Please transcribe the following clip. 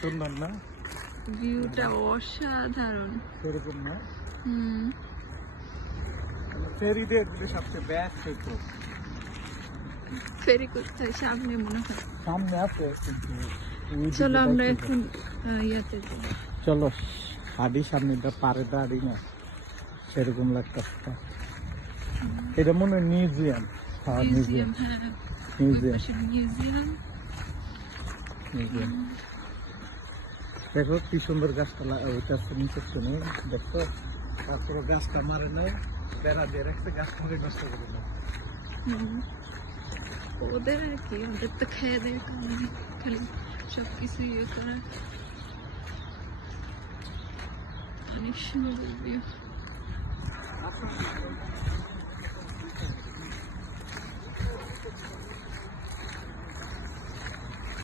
সুন্দর না ভিউটা? অসাধারণ। সেরকম না? হুম, ফেরি দিয়ে সবচেয়ে ব্যস্ত তো ফেরি কোথায়? সামনে মনে হয়। সামনে আছে কিন্তু চলো আমরা এখন ইয়াতে যাই। চলো হাঁড়ি সামনে পারে দাঁড়ি না সেরকম লাগতেছে। এটা মনে হয় মিউজিয়াম। হ্যাঁ মিউজিয়াম, হ্যাঁ, মিউজিয়াম, মিউজিয়াম। মিউজিয়াম। দেখো কি সুন্দর গাছটা ওইটা নিচে শুনে দেখো। তারপরে গাছটা মারে নাই, বেড়া দিয়ে রাখছে, গাছ মারে নষ্ট করে না। ওদের আর কি, ওদের তো খেয়ে দেয় খালি সবকিছু ইয়ে করে। অনেক সুন্দর ভিউ।